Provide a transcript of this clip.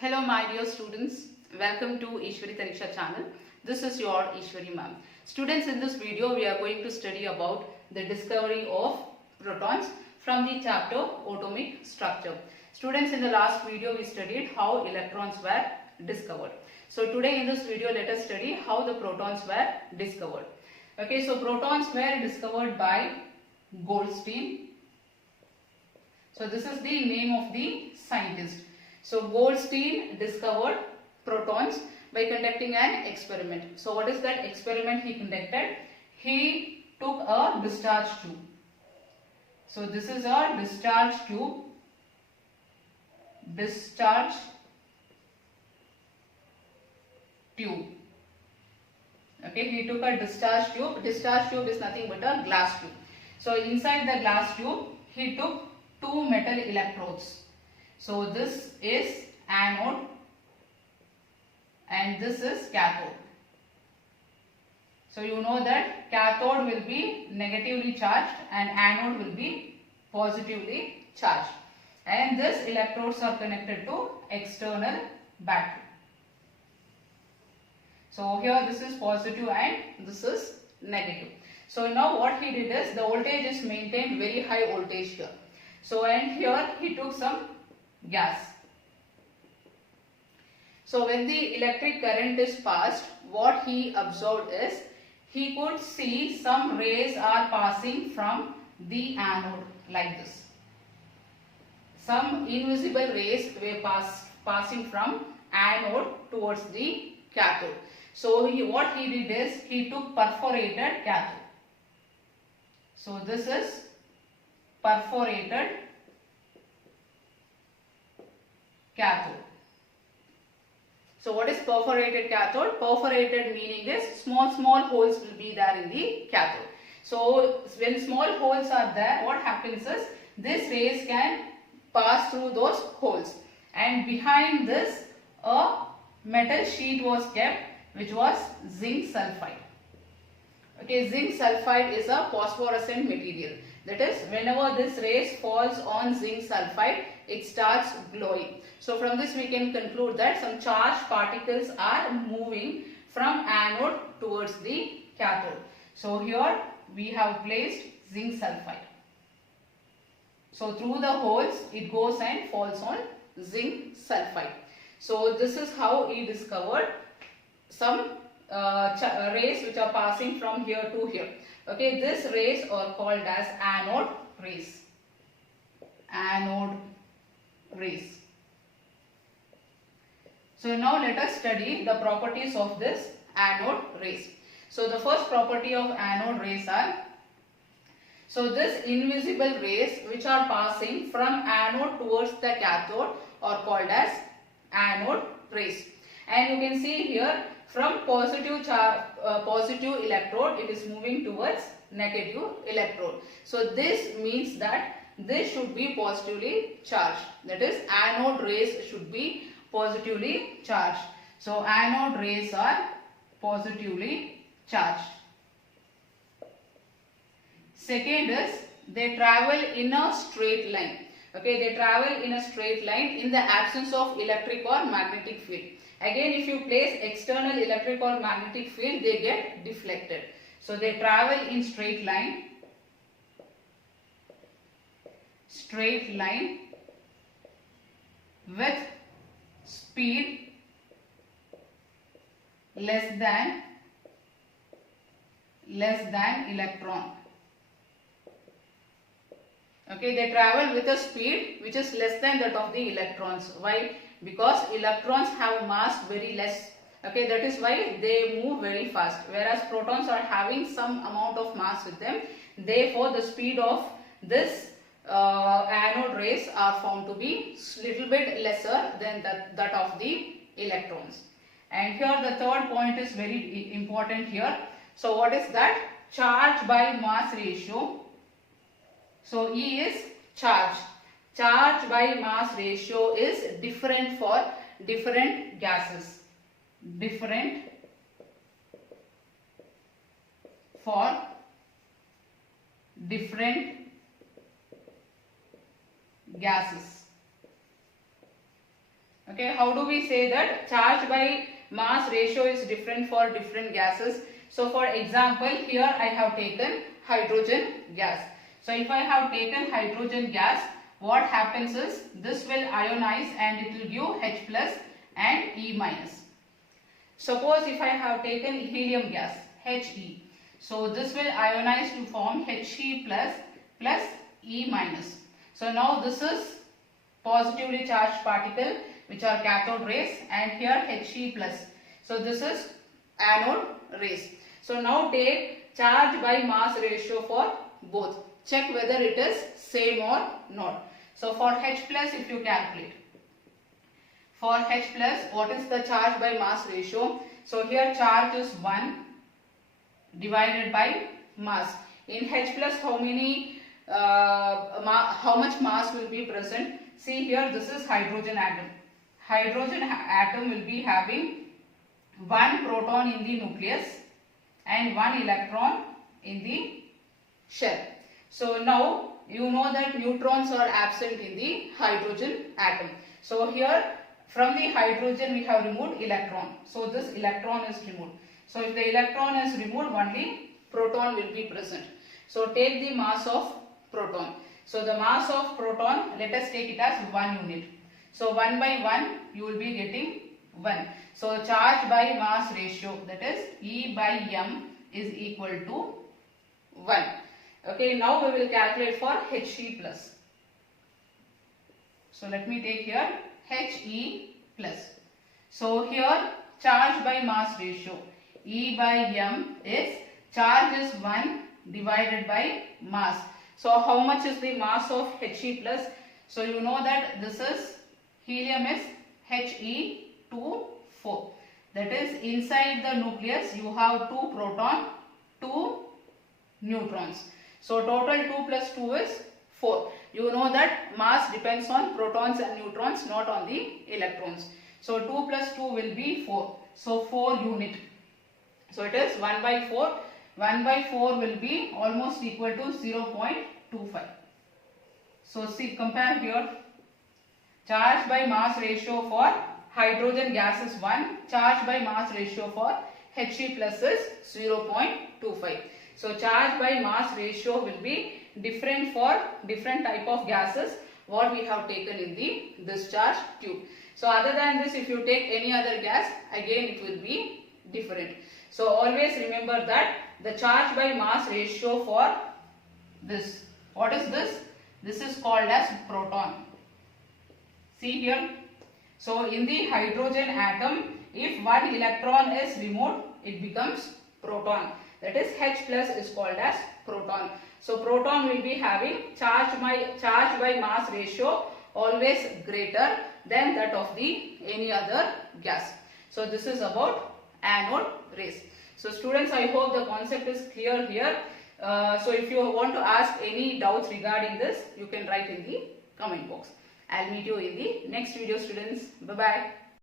Hello my dear students, welcome to Eshwari channel. This is your Eshwari ma'am. Students, in this video we are going to study about the discovery of protons from the chapter atomic structure. Students, in the last video we studied how electrons were discovered. So today in this video let us study how the protons were discovered. Okay, so protons were discovered by Goldstein. So this is the name of the scientist. So Goldstein discovered protons by conducting an experiment. So what is that experiment he conducted? He took a discharge tube. So this is a discharge tube. Discharge tube. Okay, he took a discharge tube. Discharge tube is nothing but a glass tube. So inside the glass tube, he took two metal electrodes. So this is anode and this is cathode. So you know that cathode will be negatively charged and anode will be positively charged. And these electrodes are connected to external battery. So here this is positive and this is negative. So now what he did is the voltage is maintained very high voltage here. So and here he took some gas. So when the electric current is passed, what he observed is he could see some rays are passing from the anode like this. Some invisible rays were passing from anode towards the cathode. So what he did is he took perforated cathode. So this is perforated cathode. So what is perforated cathode? Perforated meaning is small holes will be there in the cathode. So when small holes are there, what happens is this rays can pass through those holes, and behind this a metal sheet was kept which was zinc sulfide. Okay, zinc sulfide is a phosphorescent material. That is, whenever this rays falls on zinc sulfide, it starts glowing. So from this we can conclude that some charged particles are moving from anode towards the cathode. So here we have placed zinc sulfide. So through the holes it goes and falls on zinc sulfide. So this is how he discovered some rays which are passing from here to here. Okay, these rays are called as anode rays. Anode rays. So now let us study the properties of this anode rays. So the first property of anode rays are, so this invisible rays which are passing from anode towards the cathode are called as anode rays. And you can see here from positive electrode it is moving towards negative electrode. So this means that this should be positively charged. That is, anode rays should be positively charged. So anode rays are positively charged. Second is they travel in a straight line. Okay, they travel in a straight line in the absence of electric or magnetic field. Again, if you place external electric or magnetic field, they get deflected. So they travel in straight line with speed less than electron. Okay, they travel with a speed which is less than that of the electrons. Why? Because electrons have mass very less. Okay, that is why they move very fast, whereas protons are having some amount of mass with them. Therefore, the speed of this anode rays are found to be little bit lesser than that of the electrons. And here the third point is very important here. So what is that? Charge by mass ratio. So E is charge. Charge by mass ratio is different for different gases. Different for different gases. Okay, how do we say that charge by mass ratio is different for different gases? So for example, here I have taken hydrogen gas. So if I have taken hydrogen gas, what happens is this will ionize and it will give H plus and E minus. Suppose if I have taken helium gas, He. So this will ionize to form He plus E minus. So now this is positively charged particle which are cathode rays, and here He plus. So this is anode rays. So now take charge by mass ratio for both. Check whether it is same or not. So for H plus, if you calculate, for H plus, what is the charge by mass ratio? So here charge is 1 divided by mass. In H plus, how much mass will be present? See here, this is hydrogen atom. Hydrogen atom will be having 1 proton in the nucleus and 1 electron in the shell. So now you know that neutrons are absent in the hydrogen atom. So here from the hydrogen we have removed electron. So this electron is removed. So if the electron is removed, only proton will be present. So take the mass of proton. So the mass of proton, let us take it as 1 unit. So 1 by 1 you will be getting 1. So charge by mass ratio, that is E by M, is equal to 1. Okay, now we will calculate for He plus. So let me take here He plus. So here charge by mass ratio, E by M is charge is 1 divided by mass. So how much is the mass of He plus? So you know that this is helium is He2,4. That is inside the nucleus you have 2 proton, 2 neutrons. So total 2 plus 2 is 4. You know that mass depends on protons and neutrons, not on the electrons. So 2 plus 2 will be 4. So 4 unit. So it is 1 by 4. 1 by 4 will be almost equal to 0.25. So see, compare here. Charge by mass ratio for hydrogen gas is 1. Charge by mass ratio for He plus is 0.25. So charge by mass ratio will be different for different type of gases what we have taken in the discharge tube. So other than this, if you take any other gas, again it will be different. So always remember that the charge by mass ratio for this, what is this? This is called as proton. See here. So in the hydrogen atom, if 1 electron is removed, it becomes proton. That is H plus is called as proton. So proton will be having charge by mass ratio always greater than that of the any other gas. So this is about anode rays. So students, I hope the concept is clear here. So if you want to ask any doubts regarding this, you can write in the comment box. I'll meet you in the next video, students. Bye bye.